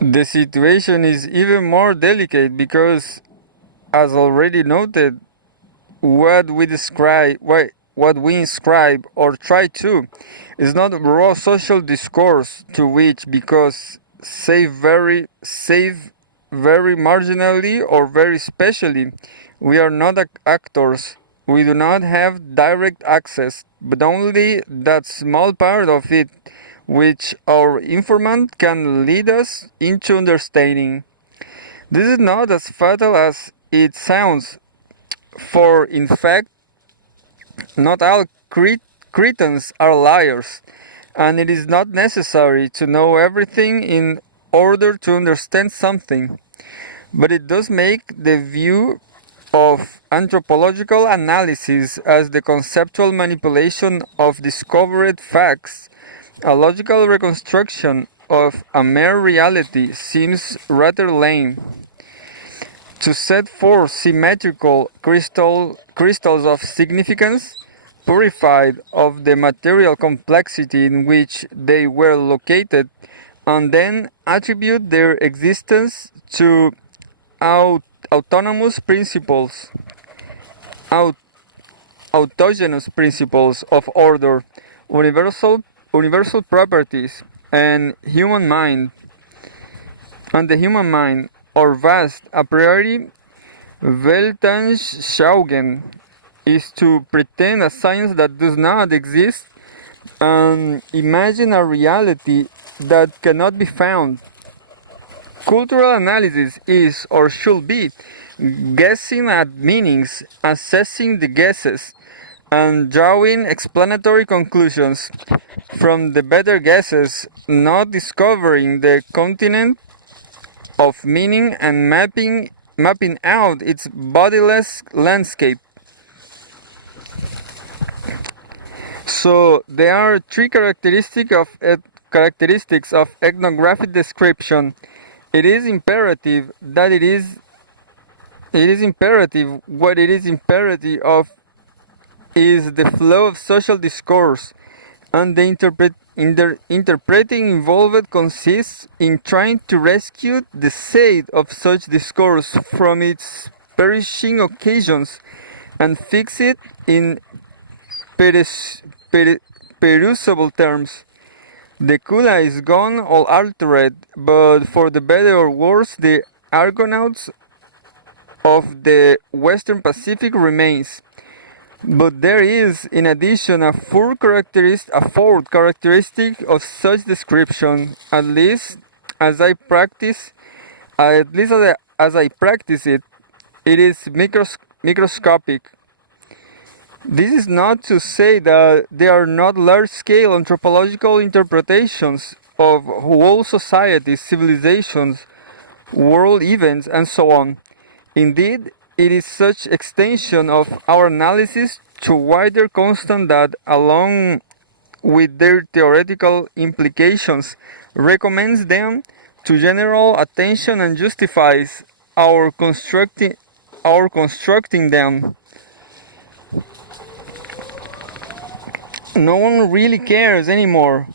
The situation is even more delicate because, as already noted, what we inscribe or try to, is not raw social discourse to which, because save very marginally or very specially, we are not actors. We do not have direct access, but only that small part of it which our informant can lead us into understanding. This is not as fatal as it sounds, for in fact, not all Cretans are liars, and it is not necessary to know everything in order to understand something. But it does make the view of anthropological analysis as the conceptual manipulation of discovered facts, a logical reconstruction of a mere reality, seems rather lame. To set forth symmetrical crystals of significance, purified of the material complexity in which they were located, and then attribute their existence to autonomous principles, aut- autogenous principles of order, universal properties, and the human mind, or vast a priori Weltanschauung, is to pretend a science that does not exist and imagine a reality that cannot be found. Cultural analysis is, or should be, guessing at meanings, assessing the guesses, and drawing explanatory conclusions from the better guesses, not discovering the continent of meaning and mapping out its bodiless landscape. So there are three characteristics of ethnographic description. It is imperative that it is imperative. What it is imperative of is the flow of social discourse, and the interpreting involved consists in trying to rescue the seed of such discourse from its perishing occasions and fix it in perusable terms. The Kula is gone or altered, but for the better or worse, the Argonauts of the Western Pacific remains. But there is, in addition, a fourth characteristic of such description, at least as I practice it. It is microscopic. This is not to say that there are not large-scale anthropological interpretations of whole societies, civilizations, world events, and so on. Indeed, it is such extension of our analysis to wider constant that, along with their theoretical implications, recommends them to general attention and justifies our constructing them. No one really cares anymore.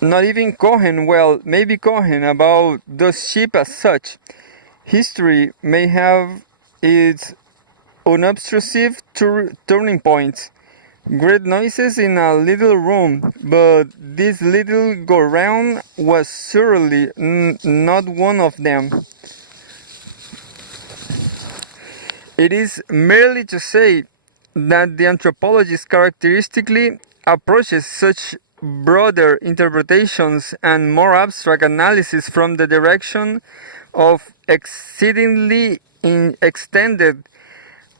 Not even Cohen, well, maybe Cohen, about those sheep as such. History may have its unobtrusive turning points, great noises in a little room, but this little go-round was surely not one of them. It is merely to say that the anthropologist characteristically approaches such broader interpretations and more abstract analysis from the direction of exceedingly extended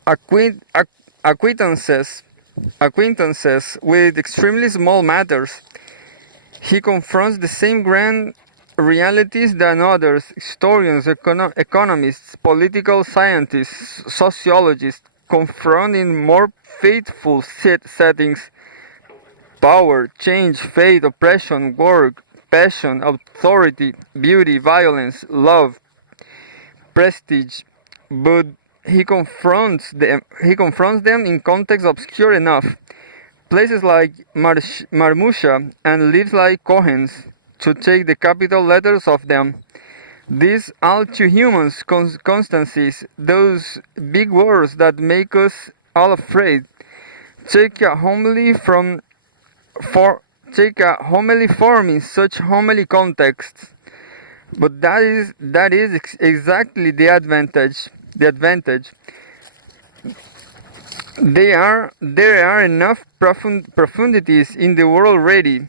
acquaintances with extremely small matters. He confronts the same grand realities that others, historians, economists, political scientists, sociologists, confront in more faithful settings: power, change, fate, oppression, work, passion, authority, beauty, violence, love, prestige. But he confronts them in contexts obscure enough, places like Marmusha and lives like Cohen's, to take the capital letters of them. These all too human constancies, those big words that make us all afraid, take a homily from for take a homily form in such homely contexts. But that is exactly the advantage. The advantage. There are enough profundities in the world already.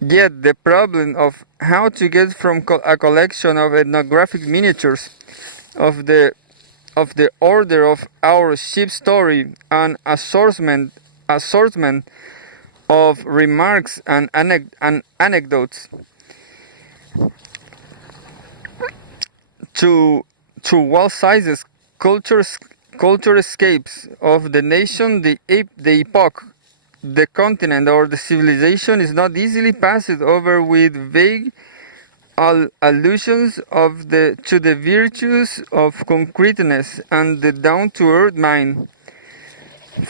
Yet the problem of how to get from a collection of ethnographic miniatures of the order of our ship story and assortment of remarks and anecdotes to wall sizes culture escapes of the nation, the epoch, the continent, or the civilization is not easily passed over with vague allusions to the virtues of concreteness and the down-to-earth mind.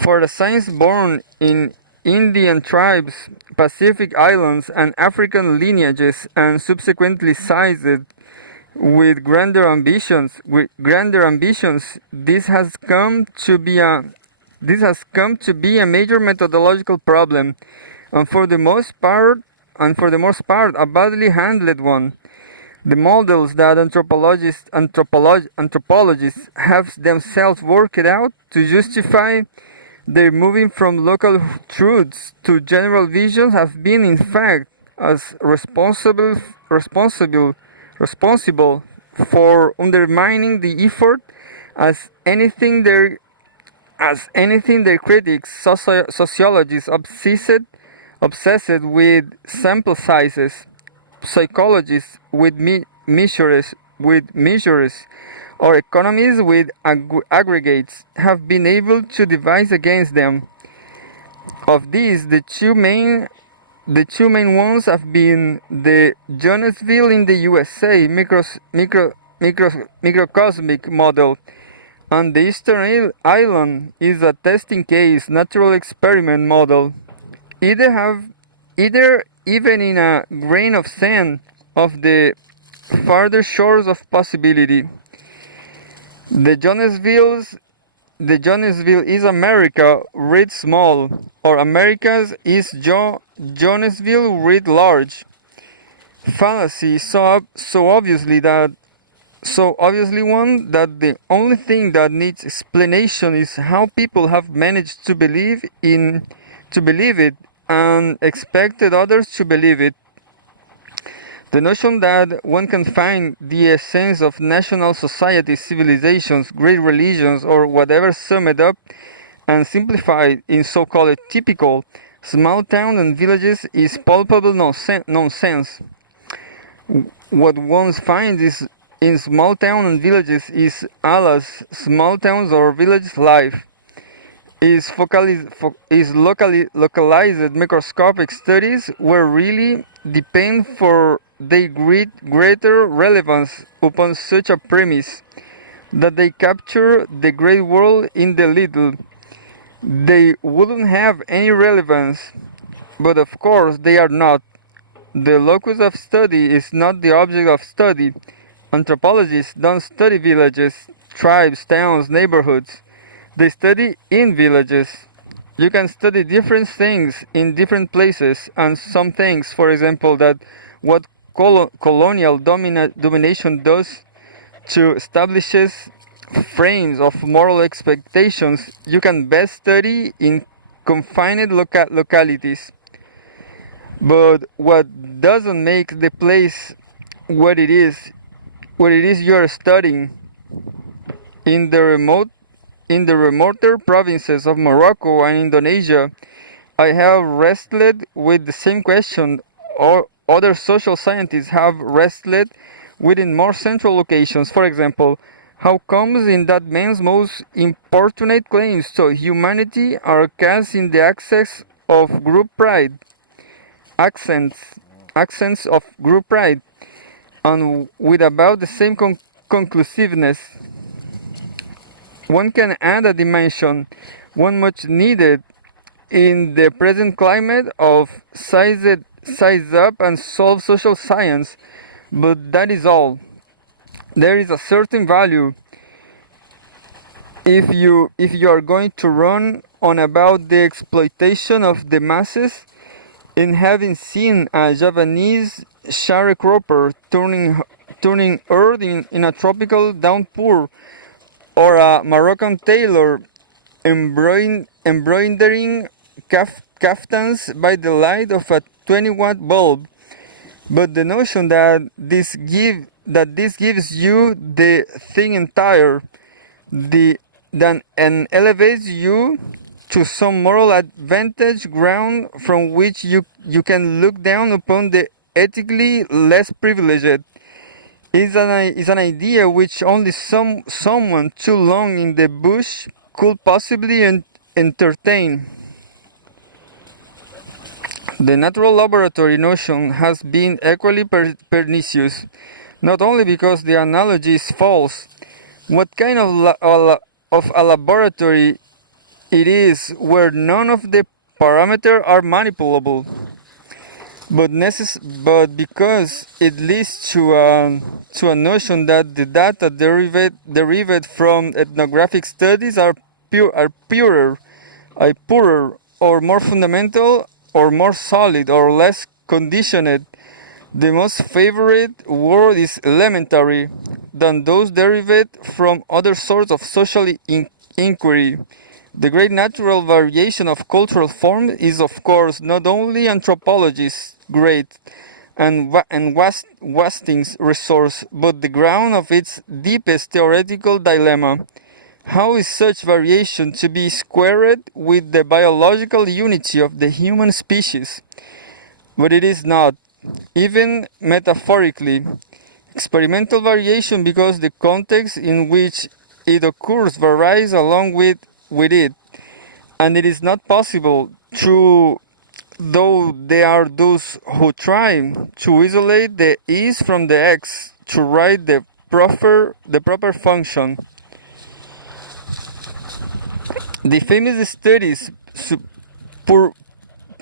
For the science born in Indian tribes, Pacific islands, and African lineages, and subsequently seized with grander ambitions, this has come to be a major methodological problem, and for the most part, a badly handled one. The models that anthropologists have themselves worked out to justify their moving from local truths to general visions have been, in fact, as responsible for undermining the effort as anything their critics, sociologists obsessed with sample sizes, psychologists with measures, or economists with aggregates have been able to devise against them. Of these, the two main ones have been the Jonesville in the USA microcosmic model, and the Eastern Island is a testing case natural experiment model. Either even in a grain of sand of the farther shores of possibility. The Jonesville is America writ small, or America's is Jonesville writ large. Fallacy so obviously one that the only thing that needs explanation is how people have managed to believe it and expected others to believe it. The notion that one can find the essence of national societies, civilizations, great religions, or whatever summed up and simplified in so-called typical small towns and villages is palpable nonsense. What one finds is in small towns and villages is alas small towns or village life. Is localized microscopic studies were really depend for their greater relevance upon such a premise that they capture the great world in the little. They wouldn't have any relevance, but of course they are not. The locus of study is not the object of study. Anthropologists don't study villages, tribes, towns, neighborhoods. They study in villages. You can study different things in different places, and some things, for example, that what colonial domination does to establishes frames of moral expectations, you can best study in confined localities. But what doesn't make the place what it is you are studying in the remoter provinces of Morocco and Indonesia, I have wrestled with the same question, or other social scientists have wrestled with in more central locations. For example, how comes in that man's most importunate claims to humanity are cast in the accents of group pride, and with about the same conclusiveness. One can add a dimension, one much needed in the present climate of size up and solve social science, but that is all. there is a certain value if you are going to run on about the exploitation of the masses. In having seen a Japanese sharecropper turning earth in a tropical downpour, or a Moroccan tailor embroidering kaftans by the light of a 20-watt bulb. But the notion that this gives you the thing entire, then and elevates you to some moral advantage ground from which you can look down upon the ethically less privileged, is an idea which only someone too long in the bush could possibly entertain. The natural laboratory notion has been equally pernicious, not only because the analogy is false. What kind of a laboratory it is where none of the parameters are manipulable, but because it leads to a notion that the data derived from ethnographic studies are purer, or more fundamental, or more solid, or less conditioned. The most favorite word is elementary than those derived from other sorts of social inquiry. The great natural variation of cultural form is, of course, not only anthropology's great and wasting resource, but the ground of its deepest theoretical dilemma. How is such variation to be squared with the biological unity of the human species? But it is not, even metaphorically. Experimental variation, because the context in which it occurs varies along with it, and it is not possible, true though there are those who try to isolate the E's from the X to write the proper function. The famous studies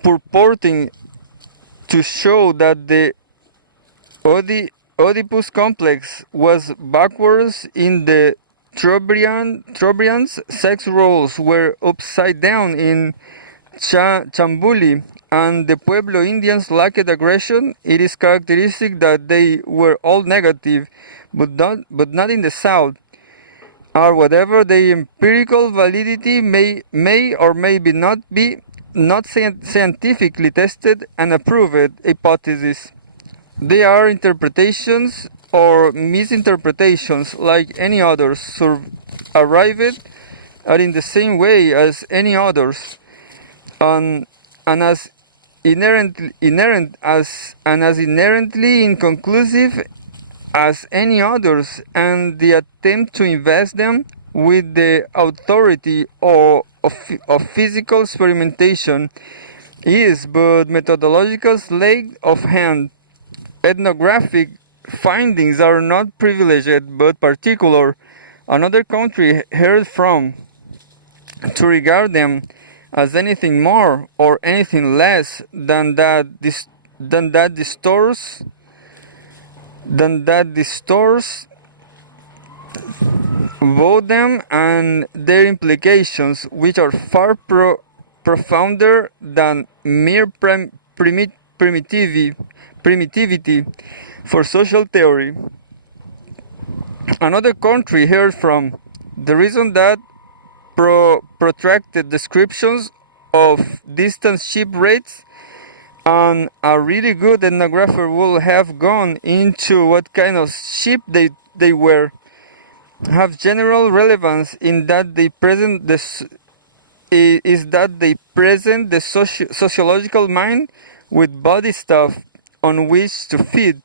purporting to show that the Oedipus complex was backwards in the Trobriand's sex roles were upside down in Chambuli, and the Pueblo Indians lacked aggression. It is characteristic that they were all negative, but not in the South, or whatever the empirical validity may or may be not scientifically tested and approved hypothesis. They are interpretations or misinterpretations like any others, arrived at in the same way as any others, and as inherently inconclusive as any others, and the attempt to invest them with the authority of physical experimentation is but methodological sleight of hand. Ethnographic findings are not privileged but particular. Another country heard from to regard them as anything more or anything less than that distorts both them and their implications, which are far profounder than mere primitivity for social theory. Another country heard from the reason that protracted descriptions of distant ship rates, and a really good ethnographer will have gone into what kind of ship they were, have general relevance in that they present the sociological mind with body stuff on which to feed.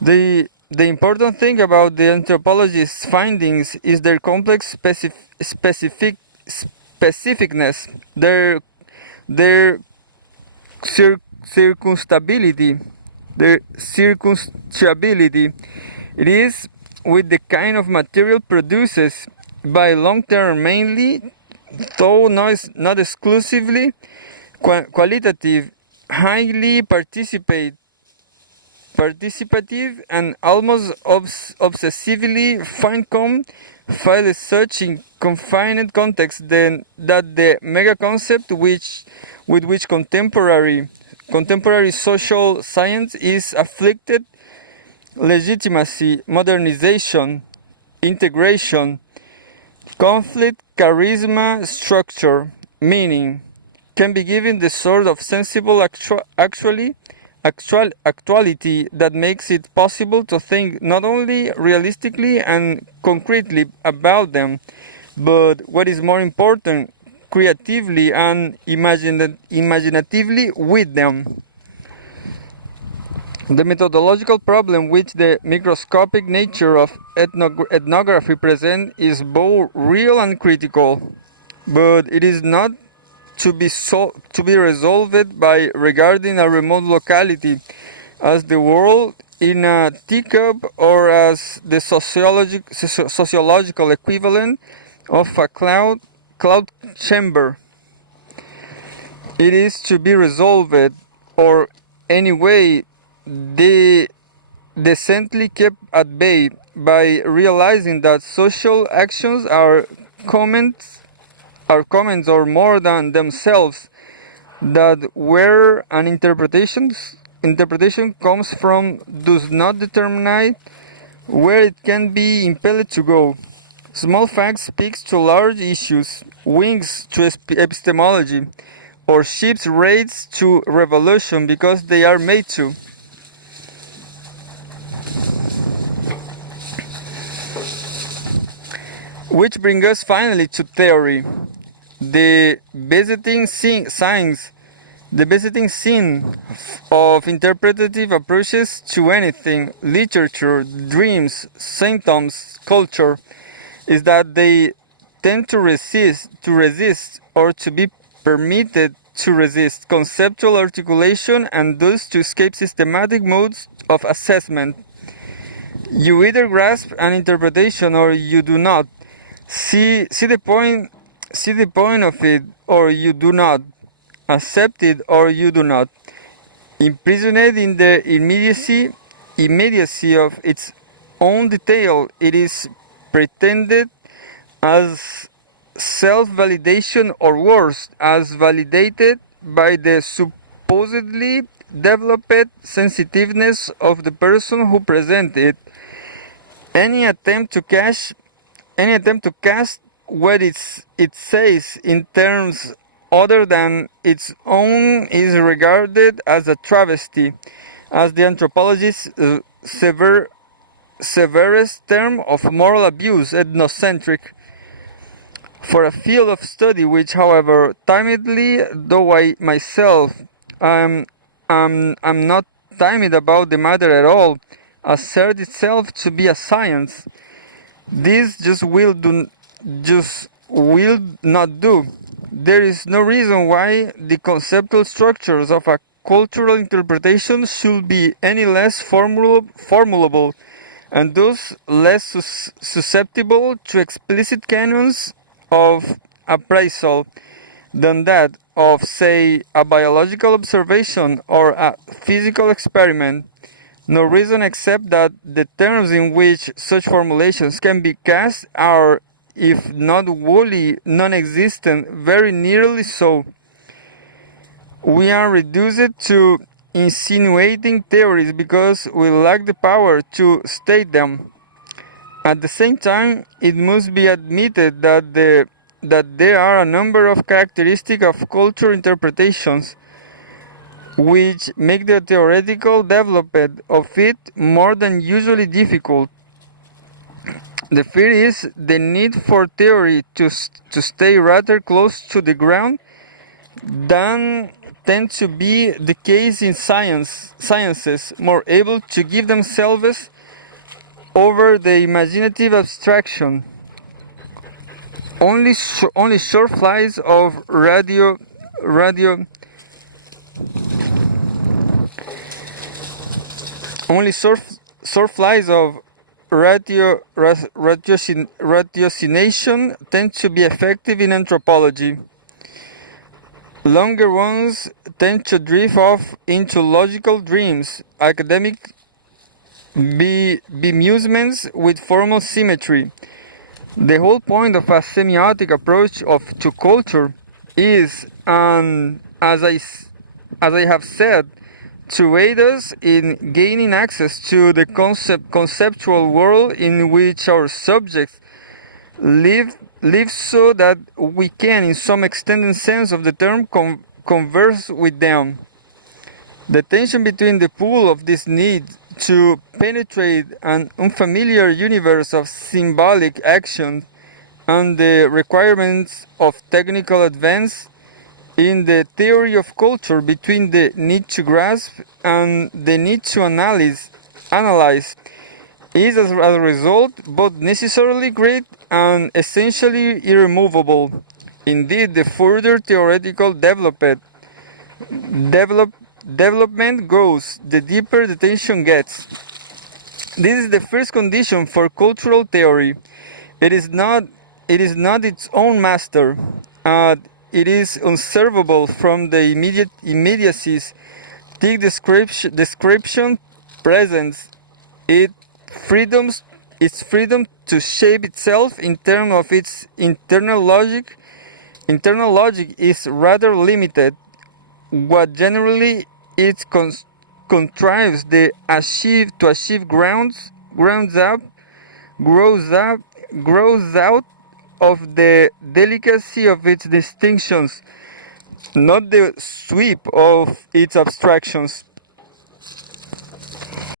The important thing about the anthropologist's findings is their complex specificness, their circumstability, their circumstantiability. It is with the kind of material produces by long term mainly, though not exclusively, qualitative, highly participate participative, and almost obsessively fine-combed file is such in confined context then that the mega concept with which contemporary social science is afflicted, legitimacy, modernization, integration, conflict, charisma, structure, meaning, can be given the sort of sensible actuality that makes it possible to think not only realistically and concretely about them, but what is more important, creatively and imaginatively with them. The methodological problem which the microscopic nature of ethnography presents is both real and critical, but it is not to be resolved by regarding a remote locality as the world in a teacup or as the sociological equivalent of a cloud chamber. It is to be resolved, or anyway decently kept at bay, by realizing that social actions are comments or more than themselves, that where an interpretation comes from does not determine where it can be impelled to go. Small facts speaks to large issues, wings to epistemology, or ships race to revolution because they are made to. Which brings us finally to theory. The visiting scene of interpretative approaches to anything, literature, dreams, symptoms, culture, is that they tend to resist, or to be permitted to resist conceptual articulation and thus to escape systematic modes of assessment. You either grasp an interpretation or you do not. See the point of it, or you do not. Accept it, or you do not. Imprisoned in the immediacy of its own detail, it is pretended as self-validation, or worse, as validated by the supposedly developed sensitiveness of the person who presents it. Any attempt to cast what it says in terms other than its own is regarded as a travesty, as the anthropologist's severest term of moral abuse, ethnocentric. For a field of study which, however, timidly, though I myself am not timid about the matter at all, assert itself to be a science, this just will not do. There is no reason why the conceptual structures of a cultural interpretation should be any less formulable, and thus less susceptible to explicit canons of appraisal than that of, say, a biological observation or a physical experiment. No reason except that the terms in which such formulations can be cast are, if not wholly non-existent, very nearly so. We are reduced to insinuating theories because we lack the power to state them. At the same time, it must be admitted that there are a number of characteristics of cultural interpretations which make the theoretical development of it more than usually difficult. The fear is the need for theory to stay rather close to the ground than tends to be the case in sciences more able to give themselves over the imaginative abstraction. Only short flights of ratiocination tend to be effective in anthropology. Longer ones tend to drift off into logical dreams. Academic bemusements with formal symmetry. The whole point of a semiotic approach to culture is, as I have said, to aid us in gaining access to the conceptual world in which our subjects live so that we can, in some extended sense of the term, converse with them. The tension between the pull of this need to penetrate an unfamiliar universe of symbolic action and the requirements of technical advance in the theory of culture, between the need to grasp and the need to analyze is as a result both necessarily great and essentially irremovable. Indeed, the further theoretical development goes, the deeper the tension gets. This is the first condition for cultural theory. It is not its own master. It is unservable from the immediacies. Thick description presents its freedom to shape itself in terms of its internal logic. Internal logic is rather limited. What generally it contrives to achieve grows out of the delicacy of its distinctions, not the sweep of its abstractions.